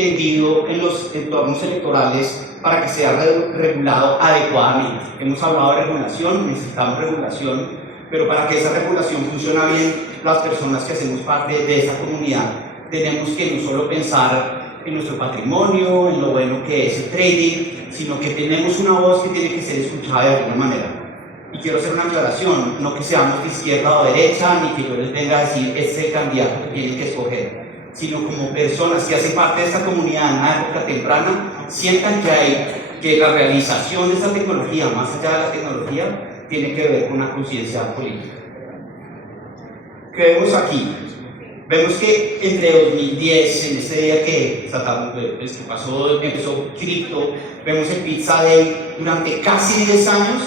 tendido en los entornos electorales para que sea regulado adecuadamente. Hemos hablado de regulación, necesitamos regulación, pero para que esa regulación funcione bien, las personas que hacemos parte de esa comunidad tenemos que no solo pensar en nuestro patrimonio, en lo bueno que es el trading, sino que tenemos una voz que tiene que ser escuchada de alguna manera. Y quiero hacer una aclaración, no que seamos de izquierda o derecha, ni que yo les venga a decir este es el candidato que tienen que escoger, sino como personas que hacen parte de esta comunidad en una época temprana, sientan que la realización de esta tecnología, más allá de la tecnología, tiene que ver con una conciencia política. ¿Qué vemos aquí? Vemos que entre 2010, en ese día que empezó cripto, vemos el Pizza Day, durante casi 10 años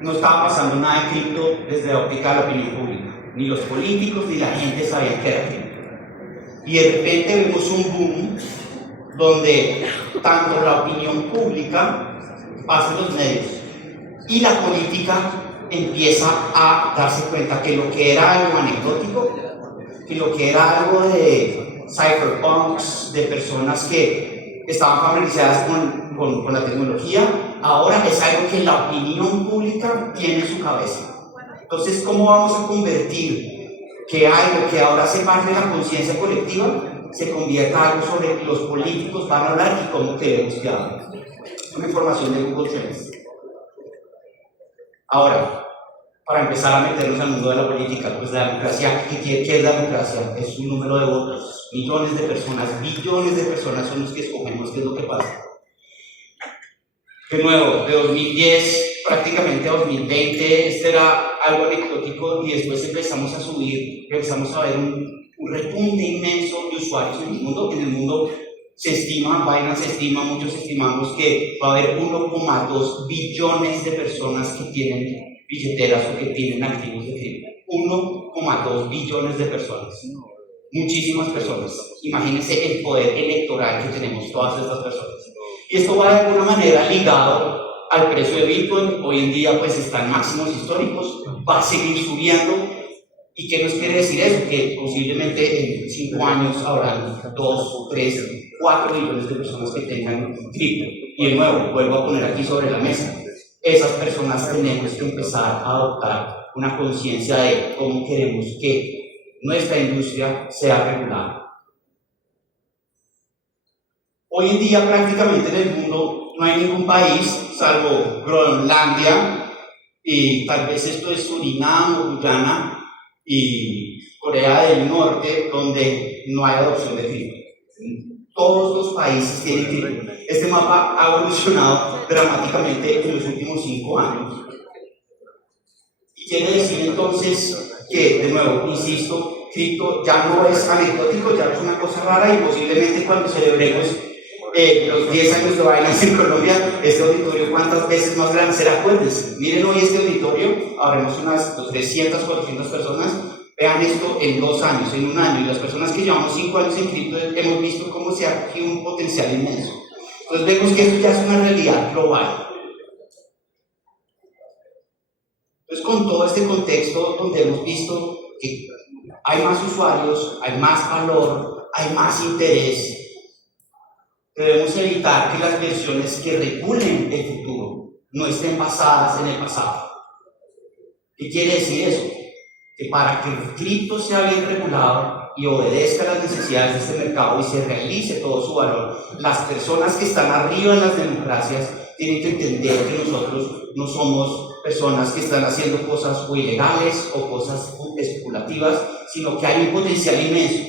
no estaba pasando nada de cripto desde la óptica de la opinión pública. Ni los políticos ni la gente sabían qué era cripto. Y de repente vemos un boom donde tanto la opinión pública pasa en los medios y la política empieza a darse cuenta que lo que era algo anecdótico, que lo que era algo de cypherpunks, de personas que estaban familiarizadas con la tecnología, ahora es algo que la opinión pública tiene en su cabeza. Entonces, ¿cómo vamos a convertir que algo que ahora hace parte de la conciencia colectiva se convierta en algo sobre que los políticos van a hablar y cómo queremos que hablen? Una información de Google Trends. Ahora, para empezar a meternos al mundo de la política, pues la democracia, ¿qué es la democracia? Es un número de votos, millones de personas son los que escogemos qué es lo que pasa. De nuevo, de 2010 prácticamente a 2020, este era algo anecdótico y después empezamos a subir, empezamos a ver un repunte inmenso de usuarios en el mundo. En el mundo se estima, muchos estimamos que va a haber 1,2 billones de personas que tienen billeteras o que tienen activos de cripto. 1,2 billones de personas. Muchísimas personas. Imagínense el poder electoral que tenemos todas estas personas. Y esto va de alguna manera ligado al precio de Bitcoin. Hoy en día pues está en máximos históricos, va a seguir subiendo. ¿Y qué nos quiere decir eso? Que posiblemente en 5 años habrán 2, 3, 4 millones de personas que tengan cripto. Y de nuevo, vuelvo a poner aquí sobre la mesa, esas personas tenemos que empezar a adoptar una conciencia de cómo queremos que nuestra industria sea regulada. Hoy en día prácticamente en el mundo no hay ningún país, salvo Groenlandia, y tal vez esto es Surinam o Guyana y Corea del Norte, donde no hay adopción de cripto. Todos los países tienen cripto. Este mapa ha evolucionado dramáticamente en los últimos 5 años. Y quiere decir entonces que, de nuevo, insisto, cripto ya no es anecdótico, ya no es una cosa rara y posiblemente cuando celebremos los 10 años de Binance en Colombia, este auditorio cuántas veces más grande será. Acuérdense, miren hoy este auditorio, habremos unas 300, 400 personas. Vean esto en 2 años, en 1 año, y las personas que llevamos 5 años en cripto hemos visto cómo se ha adquirido un potencial inmenso. Entonces vemos que esto ya es una realidad global. Entonces con todo este contexto donde hemos visto que hay más usuarios, hay más valor, hay más interés, debemos evitar que las versiones que regulen el futuro no estén basadas en el pasado. ¿Qué quiere decir eso? Que para que el cripto sea bien regulado y obedezca a las necesidades de este mercado y se realice todo su valor, las personas que están arriba en las democracias tienen que entender que nosotros no somos personas que están haciendo cosas o ilegales o cosas especulativas, sino que hay un potencial inmenso.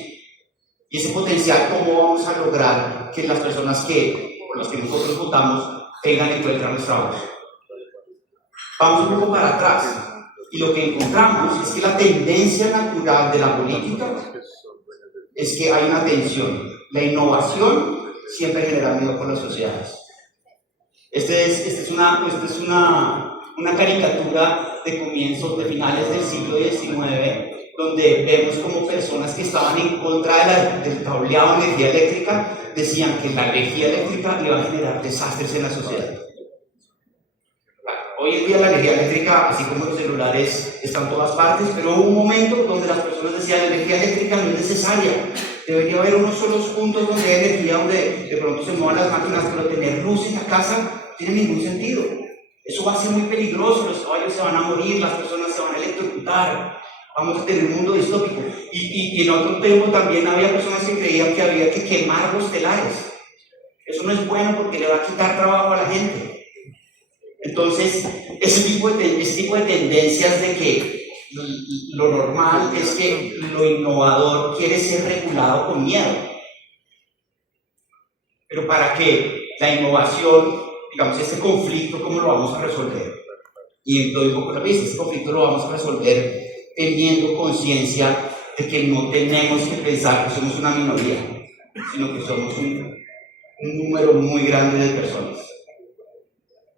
Y ese potencial, ¿cómo vamos a lograr que las personas por las que nosotros votamos tengan en cuenta nuestra voz? Vamos un poco para atrás. Y lo que encontramos es que la tendencia natural de la política es que hay una tensión. La innovación siempre genera miedo por las sociedades. Esta es una caricatura de comienzos, de finales del siglo XIX, donde vemos como personas que estaban en contra del cableado de energía eléctrica decían que la energía eléctrica iba a generar desastres en la sociedad. Hoy en día la energía eléctrica, así como los celulares, está en todas partes, pero hubo un momento donde las personas decían la energía eléctrica no es necesaria, Debería haber unos solos puntos donde hay energía, donde de pronto se muevan las máquinas, pero tener luz en la casa no tiene ningún sentido. Eso va a ser muy peligroso, los caballos se van a morir, las personas se van a electrocutar, vamos a tener un mundo distópico. Y en otro tiempo también había personas que creían que había que quemar los telares. Eso no es bueno porque le va a quitar trabajo a la gente. Entonces, ese tipo de tendencias de que lo normal es que lo innovador quiere ser regulado con miedo. Pero para que la innovación, digamos, este conflicto, ¿cómo lo vamos a resolver? Y doy un poco la pista, este conflicto lo vamos a resolver teniendo conciencia de que no tenemos que pensar que somos una minoría, sino que somos un número muy grande de personas.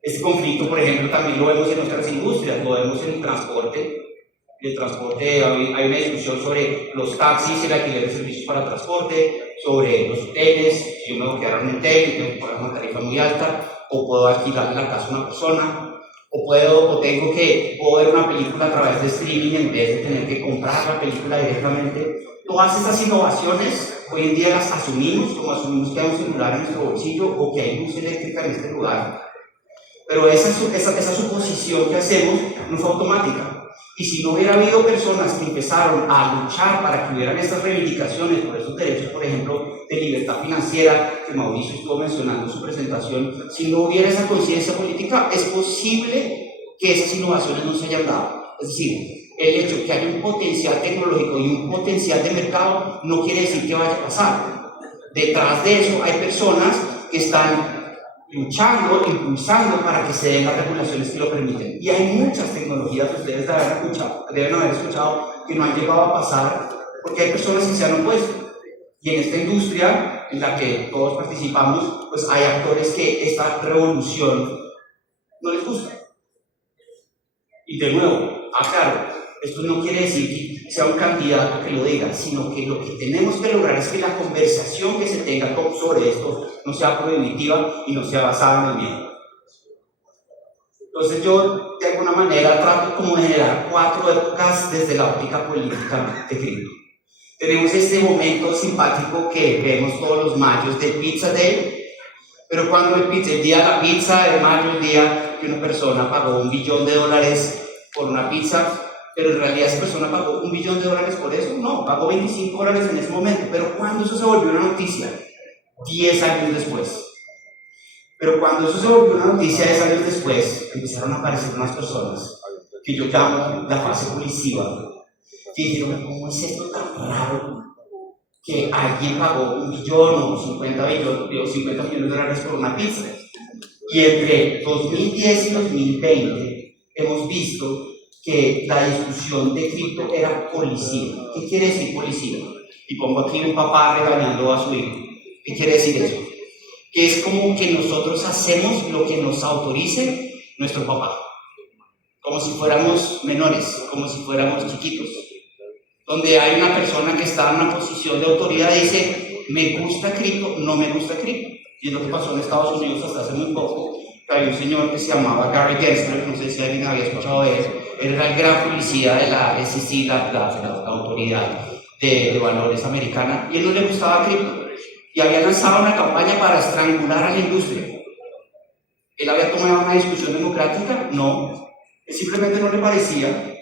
Este conflicto, por ejemplo, también lo vemos en nuestras industrias, lo vemos en el transporte. En el transporte hay una discusión sobre los taxis, el alquiler de servicios para transporte, sobre los hoteles. Si yo me voy a quedar en un hotel y tengo que pagar una tarifa muy alta, o puedo alquilar la casa a una persona, o puedo ver una película a través de streaming en vez de tener que comprar la película directamente. Todas estas innovaciones hoy en día las asumimos, como asumimos que hay un celular en nuestro bolsillo o que hay luz eléctrica en este lugar. Pero esa suposición que hacemos no fue automática. Y si no hubiera habido personas que empezaron a luchar para que hubieran estas reivindicaciones por esos derechos, por ejemplo, de libertad financiera, que Mauricio estuvo mencionando en su presentación, si no hubiera esa conciencia política, es posible que esas innovaciones no se hayan dado. Es decir, el hecho de que haya un potencial tecnológico y un potencial de mercado no quiere decir que vaya a pasar. Detrás de eso hay personas que están luchando, impulsando para que se den las regulaciones que lo permiten. Y hay muchas tecnologías que ustedes deben haber escuchado que no han llegado a pasar porque hay personas que se han opuesto. Y en esta industria en la que todos participamos, pues hay actores que esta revolución no les gusta. Y de nuevo, aclaro, esto no quiere decir que sea un candidato que lo diga, sino que lo que tenemos que lograr es que la conversación que se tenga sobre esto no sea prohibitiva y no sea basada en el miedo. Entonces yo, de alguna manera, trato como de generar 4 épocas desde la óptica política de cripto. Tenemos este momento simpático que vemos todos los mayos del Pizza Day, pero cuando el día de la pizza de mayo, el día que una persona pagó $1 billón por una pizza, pero en realidad esa persona pagó $1 billón por eso, no, pagó $25 en ese momento. Pero cuando eso se volvió una noticia, 10 años después. Pero cuando eso se volvió una noticia 10 años después, empezaron a aparecer unas personas que yo llamo la fase pulsiva, que dijeron, ¿cómo es esto tan raro que alguien pagó $1 billón o 50 millones por una pizza? Y entre 2010 y 2020 hemos visto que la discusión de cripto era policía. ¿Qué quiere decir policía? Y pongo aquí un papá regañando a su hijo. ¿Qué quiere decir eso? Que es como que nosotros hacemos lo que nos autorice nuestro papá. Como si fuéramos menores, como si fuéramos chiquitos. Donde hay una persona que está en una posición de autoridad y dice, me gusta cripto, no me gusta cripto. Y es lo que pasó en Estados Unidos hasta hace muy poco. Que había un señor que se llamaba Gary Gensler, no sé si alguien había escuchado de él. Él era el gran policía de la SEC, la autoridad de valores americana, y él no le gustaba cripto. Y había lanzado una campaña para estrangular a la industria. ¿Él había tomado una discusión democrática? No. Él simplemente no le parecía.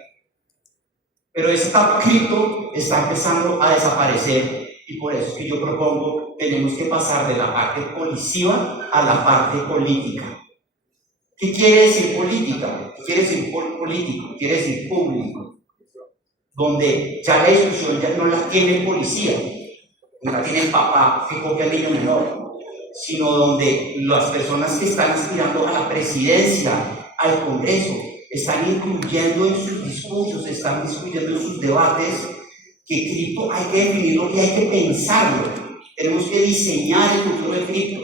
Pero esa etapa cripto está empezando a desaparecer, y por eso es que yo propongo, tenemos que pasar de la parte policiva a la parte política. ¿Qué quiere decir política? ¿Qué quiere decir político? Quiere decir público. Donde ya la discusión ya no la tiene el policía, no la tiene el papá que copia al niño menor, sino donde las personas que están aspirando a la presidencia, al Congreso, están incluyendo en sus discursos, están incluyendo en sus debates que cripto hay que definirlo y hay que pensarlo. Tenemos que diseñar el futuro de cripto.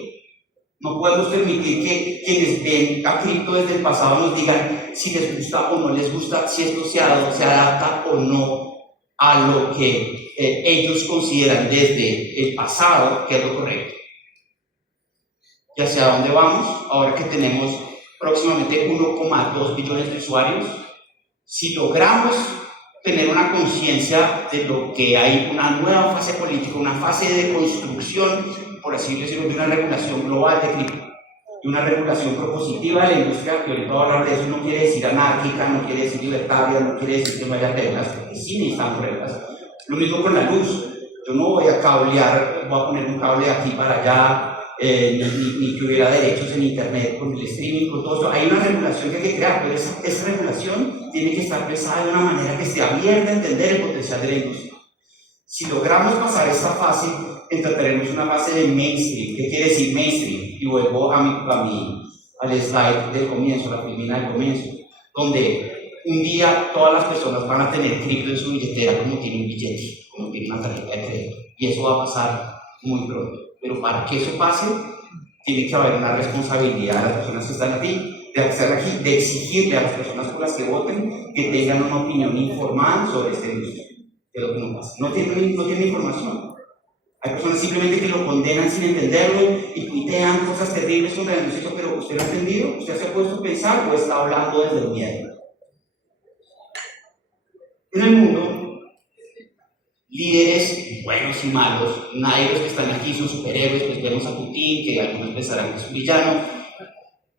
No podemos permitir que quienes ven a cripto desde el pasado nos digan si les gusta o no les gusta, si esto se adapta o no a lo que ellos consideran desde el pasado que es lo correcto. ¿Y hacia dónde vamos? Ahora que tenemos próximamente 1,2 billones de usuarios, si logramos tener una conciencia de lo que hay una nueva fase política, una fase de construcción, por así decirlo, de una regulación global de cripto, de una regulación propositiva de la industria, que ahorita voy a hablar de eso. No quiere decir anárquica, no quiere decir libertaria, no quiere decir que no haya reglas, porque sí necesitan reglas. Lo mismo con la luz. Yo no voy a cablear, voy a poner un cable de aquí para allá, ni que hubiera derechos en internet con el streaming, con todo esto. Hay una regulación que hay que crear, pero esa regulación tiene que estar pensada de una manera que esté abierta a entender el potencial de la industria. Si logramos pasar esta fase, entraremos una fase de mainstream. ¿Qué quiere decir mainstream? Y vuelvo al slide del comienzo, la filmina del comienzo, donde un día todas las personas van a tener cripto en su billetera como tiene un billete, como tiene una tarjeta de crédito, y eso va a pasar muy pronto. Pero para que eso pase, tiene que haber una responsabilidad de las personas que están aquí, de exigirle a las personas por las que voten que tengan una opinión informada sobre esta industria. Es lo que no pasa. No tienen información. Hay personas simplemente que lo condenan sin entenderlo y tuitean cosas terribles contra la industria, pero ¿usted lo ha entendido? ¿Usted se ha puesto a pensar o está hablando desde el miedo? En el mundo, líderes buenos y malos, nadie de los que están aquí son superhéroes, pues vemos a Putin, que algunos pensarán que es un villano,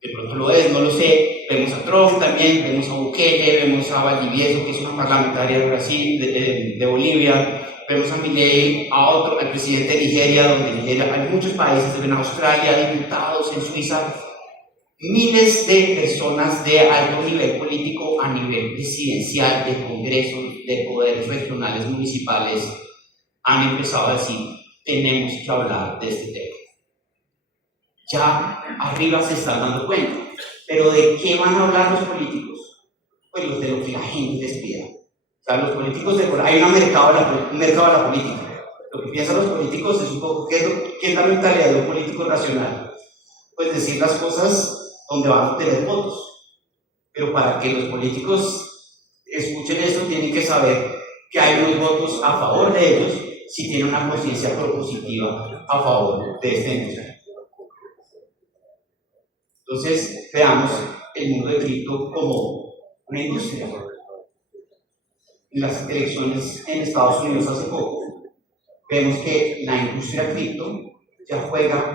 de pronto lo es, no lo sé, vemos a Trump también, vemos a Bukele, vemos a Valdivieso, que es una parlamentaria de Brasil, de Bolivia, vemos a Milei, al presidente de Nigeria, donde Nigeria, hay muchos países, en Australia, diputados, en Suiza, miles de personas de alto nivel político a nivel presidencial, de congresos, de poderes regionales, municipales, han empezado a decir, tenemos que hablar de este tema. Ya arriba se están dando cuenta, pero ¿de qué van a hablar los políticos? Pues de lo que la gente les pida. O sea, los políticos, hay un mercado de la política. Lo que piensan los políticos es un poco, ¿qué es la mentalidad de un político racional? Pues decir las cosas donde van a obtener votos. Pero para que los políticos escuchen esto, tienen que saber que hay unos votos a favor de ellos si tienen una conciencia propositiva a favor de este industria. Entonces, veamos el mundo de cripto como una industria. En las elecciones en Estados Unidos hace poco, vemos que la industria cripto ya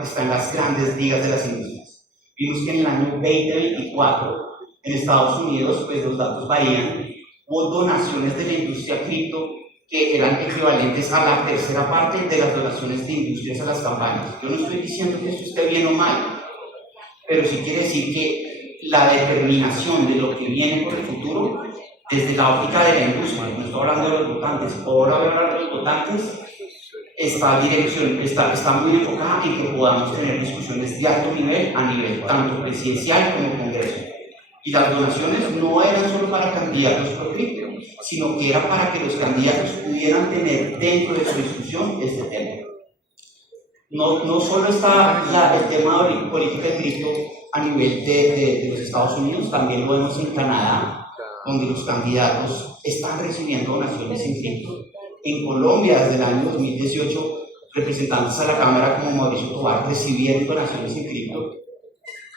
está en las grandes ligas de las industrias. Vimos que en el año 2024, en Estados Unidos, pues los datos varían, hubo donaciones de la industria cripto que eran equivalentes a la tercera parte de las donaciones de industrias a las campañas. Yo no estoy diciendo que esto esté bien o mal, pero sí quiere decir que la determinación de lo que viene por el futuro, desde la óptica de la industria, no estoy hablando de los votantes, ahora voy a hablar de los votantes, está muy enfocada en que podamos tener discusiones de alto nivel, a nivel tanto presidencial como congreso. Y las donaciones no eran solo para candidatos pro cripto, sino que era para que los candidatos pudieran tener dentro de su discusión este tema. No solo está el tema de política de cripto a nivel de los Estados Unidos, también lo vemos en Canadá, donde los candidatos están recibiendo donaciones en cripto. En Colombia, desde el año 2018, representantes a la Cámara como Mauricio Tobar recibieron donaciones en cripto.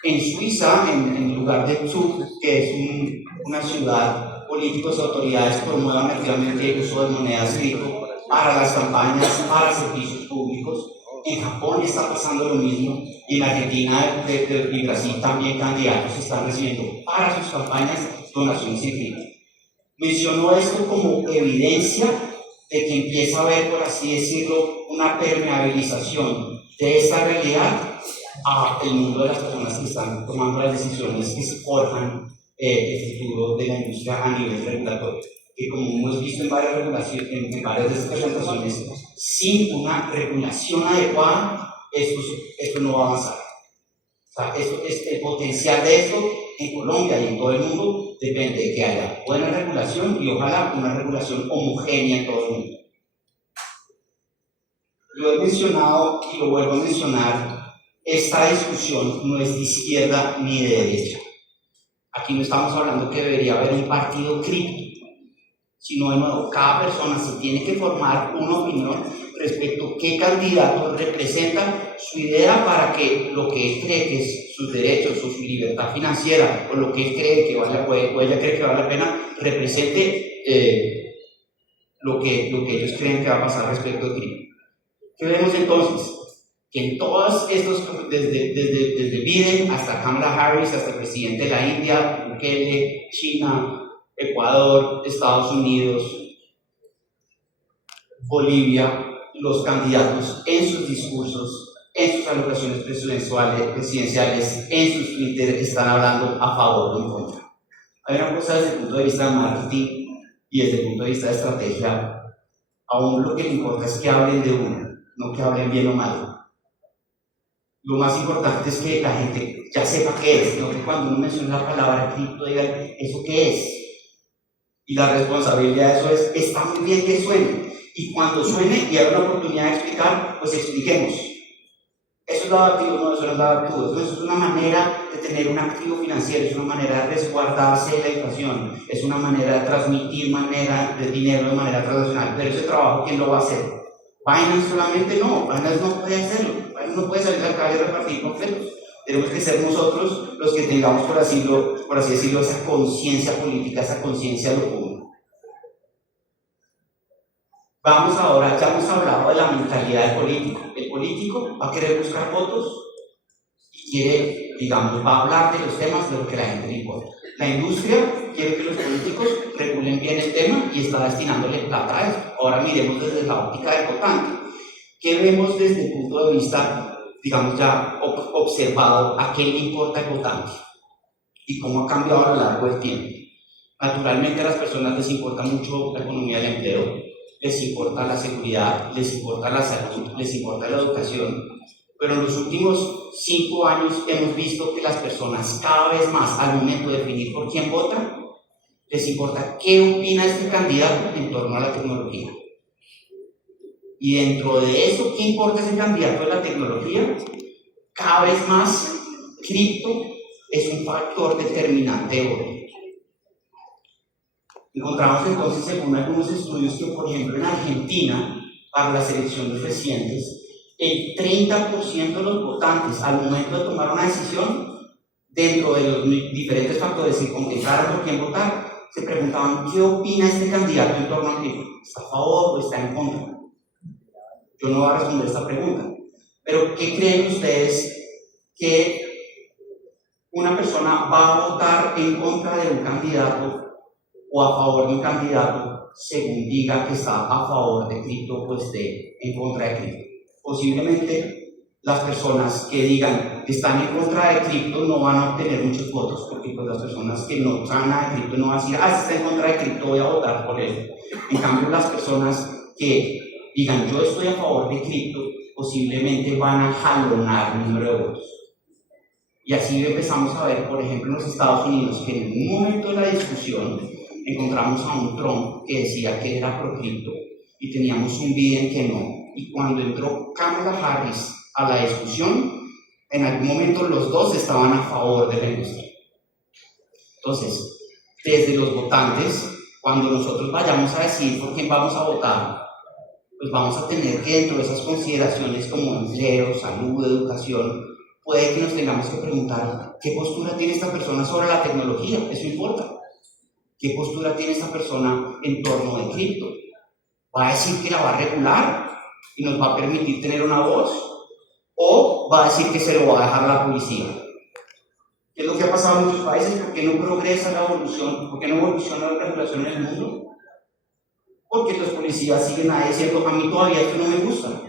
En Suiza, en el lugar de Zug, que es una ciudad, políticos y autoridades promuevan activamente el uso de monedas cripto para las campañas, para servicios públicos. En Japón está pasando lo mismo, y en Argentina y Brasil también candidatos están recibiendo para sus campañas donaciones en cripto. Menciono esto como evidencia de que empieza a haber, por así decirlo, una permeabilización de esta realidad a el mundo de las personas que están tomando las decisiones que se forjan el futuro de la industria a nivel regulatorio. Que como hemos visto en varias regulaciones, en varias de estas presentaciones, sin una regulación adecuada, esto no va a avanzar. O sea, el potencial de esto en Colombia y en todo el mundo depende de que haya buena regulación y ojalá una regulación homogénea en todo el mundo. Lo he mencionado y lo vuelvo a mencionar, esta discusión no es de izquierda ni de derecha. Aquí no estamos hablando que debería haber un partido cripto, sino de nuevo, cada persona se tiene que formar una opinión respecto a qué candidato representa su idea para que lo que él cree que es sus derechos o su libertad financiera o lo que él cree que o ella cree que vale la pena represente lo que ellos creen que va a pasar respecto a cripto. ¿Qué vemos entonces? Que en todos estos, desde Biden hasta Kamala Harris, hasta el presidente de la India, Bukele, China, Ecuador, Estados Unidos, Bolivia, los candidatos en sus discursos, en sus alocaciones presidenciales, en sus Twitter, están hablando a favor o en contra. Hay una cosa desde el punto de vista de marketing y desde el punto de vista de estrategia, a uno lo que le importa es que hablen de uno, no que hablen bien o mal. Lo más importante es que la gente ya sepa qué es, no que cuando uno menciona la palabra cripto digan, ¿eso qué es? Y la responsabilidad de eso es, está muy bien que suene, y cuando suene y haya una oportunidad de explicar, pues expliquemos. Eso es lavado de activos, no, eso no es lavado de activos. Eso es una manera de tener un activo financiero, es una manera de resguardarse de la inflación, es una manera de transmitir dinero de manera tradicional. Pero ese trabajo, ¿quién lo va a hacer? Binance solamente no, Binance no puede hacerlo, Binance no puede salir a la calle y repartir completos. Tenemos que ser nosotros los que tengamos, por así decirlo, esa conciencia política, esa conciencia de lo común. Vamos ahora, ya hemos hablado de la mentalidad del político. El político va a querer buscar votos y quiere, digamos, va a hablar de los temas de lo que a la gente le importa. La industria quiere que los políticos regulen bien el tema y está destinándole plata a eso. Ahora miremos desde la óptica del votante. ¿Qué vemos desde el punto de vista, digamos, ya observado a qué le importa el votante y cómo ha cambiado a lo largo del tiempo? Naturalmente a las personas les importa mucho la economía del empleo, les importa la seguridad, les importa la salud, les importa la educación, pero en los últimos 5 años hemos visto que las personas cada vez más, al momento de definir por quién votan, les importa qué opina este candidato en torno a la tecnología. Y dentro de eso, ¿qué importa ese candidato de la tecnología? Cada vez más, cripto es un factor determinante de voto. Encontramos entonces, según algunos estudios, que por ejemplo en Argentina, para las elecciones recientes, el 30% de los votantes al momento de tomar una decisión, dentro de los diferentes factores que contemplaron por quién votar, se preguntaban qué opina este candidato en torno a cripto, ¿está a favor o está en contra? Yo no voy a responder esta pregunta, pero ¿qué creen ustedes que una persona va a votar en contra de un candidato o a favor de un candidato según diga que está a favor de cripto o esté en contra de cripto? Posiblemente las personas que digan que están en contra de cripto no van a obtener muchos votos, porque pues las personas que no saben nada de cripto no van a decir, si está en contra de cripto voy a votar por él. En cambio, las personas que digan yo estoy a favor de cripto posiblemente van a jalonar el número de votos. Y así empezamos a ver, por ejemplo, en los Estados Unidos, que en un momento de la discusión encontramos a un Trump que decía que era pro cripto y teníamos un Biden que no. Y cuando entró Kamala Harris a la discusión, en algún momento los dos estaban a favor de la industria. Entonces, desde los votantes, cuando nosotros vayamos a decidir por quién vamos a votar, pues vamos a tener que dentro de esas consideraciones como empleo, salud, educación, puede que nos tengamos que preguntar qué postura tiene esta persona sobre la tecnología, eso importa. ¿Qué postura tiene esta persona en torno de cripto? ¿Va a decir que la va a regular y nos va a permitir tener una voz? ¿O va a decir que se lo va a dejar a la policía? ¿Qué es lo que ha pasado en muchos países? ¿Por qué no progresa la evolución? ¿Por qué no evoluciona la regulación en el mundo? Porque los policías siguen ahí diciendo, a mí todavía esto no me gusta.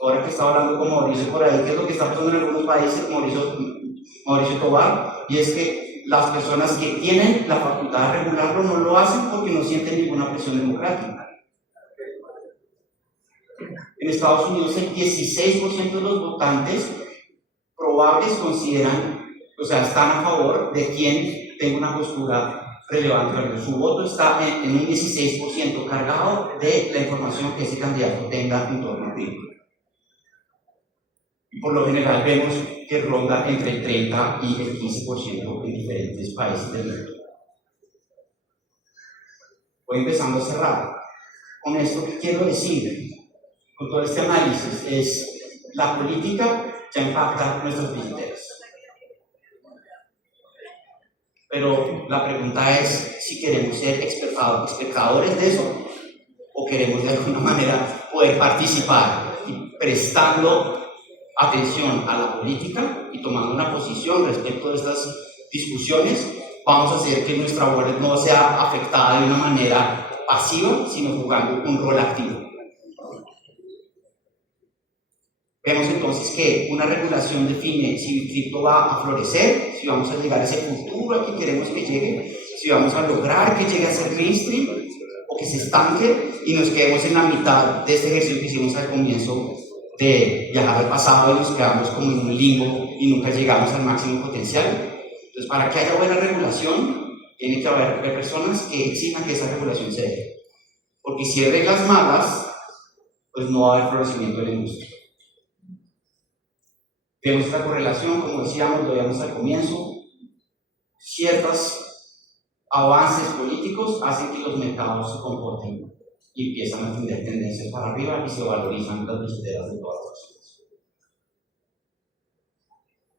Ahora que estaba hablando con Mauricio por ahí, ¿qué es lo que está pasando en algunos países? Mauricio Tobar, y es que las personas que tienen la facultad de regularlo no lo hacen porque no sienten ninguna presión democrática. En Estados Unidos el 16% de los votantes probables consideran, o sea, están a favor de quien tenga una postura relevante. Su voto está en un 16% cargado de la información que ese candidato tenga en torno a cripto. Y por lo general vemos que ronda entre el 30 y el 15% en diferentes países del mundo. Voy empezando a cerrar. Con esto, ¿qué quiero decir? Con todo este análisis, es la política ya impacta nuestras billeteras. Pero la pregunta es si queremos ser espectadores de eso o queremos de alguna manera poder participar y prestando atención a la política y tomando una posición respecto de estas discusiones, vamos a hacer que nuestra wallet no sea afectada de una manera pasiva, sino jugando un rol activo. Vemos entonces que una regulación define si cripto va a florecer, si vamos a llegar a ese futuro al que queremos que llegue, si vamos a lograr que llegue a ser mainstream o que se estanque y nos quedemos en la mitad de este ejercicio que hicimos al comienzo de viajar al pasado y nos quedamos como en un limbo y nunca llegamos al máximo potencial. Entonces, para que haya buena regulación, tiene que haber personas que exijan que esa regulación se dé. Porque si hay reglas malas, pues no va a haber florecimiento de la industria. Vemos esta correlación, como decíamos, lo veíamos al comienzo. Ciertos avances políticos hacen que los mercados se comporten y empiezan a tener tendencias para arriba y se valorizan las billeteras de todas las personas.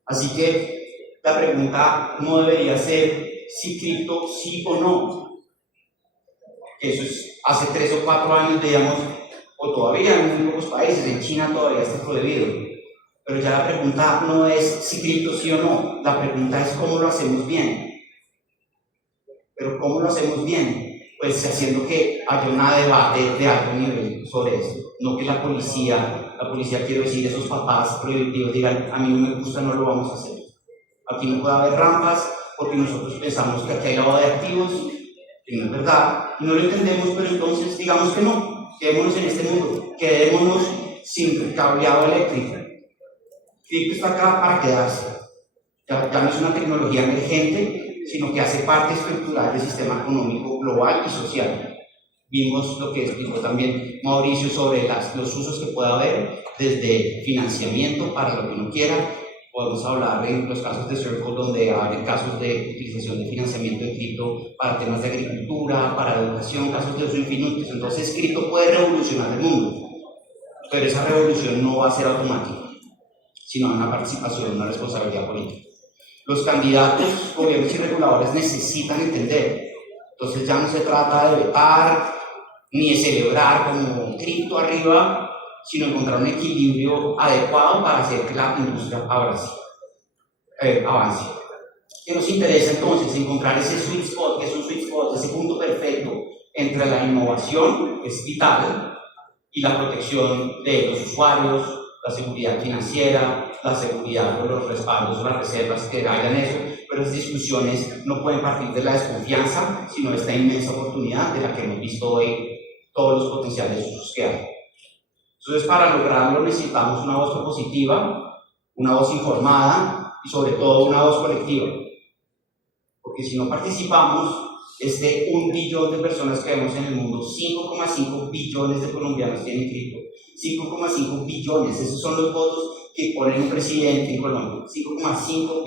Así que la pregunta no debería ser si cripto sí o no. Eso es, hace 3 o 4 años, digamos, o todavía en muy pocos países, en China todavía está prohibido. Pero ya la pregunta no es si cripto sí o no, la pregunta es cómo lo hacemos bien. Pero ¿cómo lo hacemos bien? Pues haciendo que haya un debate de alto nivel sobre esto. No que la policía quiero decir, esos papás prohibitivos digan, a mí no me gusta, no lo vamos a hacer. Aquí no puede haber rampas porque nosotros pensamos que aquí hay lavado de activos, que no es verdad, y no lo entendemos, pero entonces digamos que no, quedémonos en este mundo, quedémonos sin cableado eléctrico. Cripto está acá para quedarse. Ya no es una tecnología emergente, sino que hace parte estructural del sistema económico global y social. Vimos lo que explicó también Mauricio sobre los usos que puede haber, desde financiamiento para lo que uno quiera. Podemos hablar en los casos de Circle, donde hay casos de utilización de financiamiento de cripto para temas de agricultura, para educación, casos de uso infinitos. Entonces, cripto puede revolucionar el mundo, pero esa revolución no va a ser automática, sino una participación, una responsabilidad política. Los candidatos, gobiernos y reguladores necesitan entender. Entonces ya no se trata de vetar ni de celebrar como un cripto arriba, sino encontrar un equilibrio adecuado para hacer que la industria avance. ¿Qué nos interesa entonces? Encontrar ese sweet spot, que es un sweet spot, ese punto perfecto entre la innovación, que es vital, y la protección de los usuarios, la seguridad financiera, la seguridad de los respaldos, las reservas que hayan eso, pero esas discusiones no pueden partir de la desconfianza, sino de esta inmensa oportunidad de la que hemos visto hoy todos los potenciales usos que hay. Entonces, para lograrlo necesitamos una voz propositiva, una voz informada y sobre todo una voz colectiva, porque si no participamos, 1 billón de personas que vemos en el mundo, 5,5 billones de colombianos tienen cripto, 5,5 billones, esos son los votos que ponen un presidente en Colombia, 5,5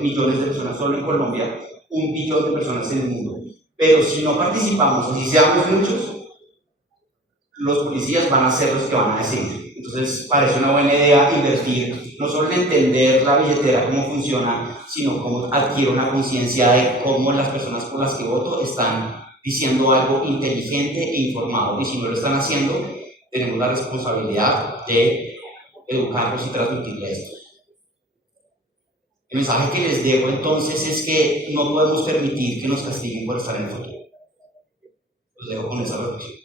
millones de personas solo en Colombia, 1 billón de personas en el mundo. Pero si no participamos, así seamos muchos, los policías van a ser los que van a decir. Entonces parece una buena idea invertir, no solo en entender la billetera, cómo funciona, sino cómo adquiero una conciencia de cómo las personas por las que voto están diciendo algo inteligente e informado, y si no lo están haciendo, tenemos la responsabilidad de educarlos y transmitirles esto. El mensaje que les dejo entonces es que no podemos permitir que nos castiguen por estar en el futuro. Los dejo con esa reflexión.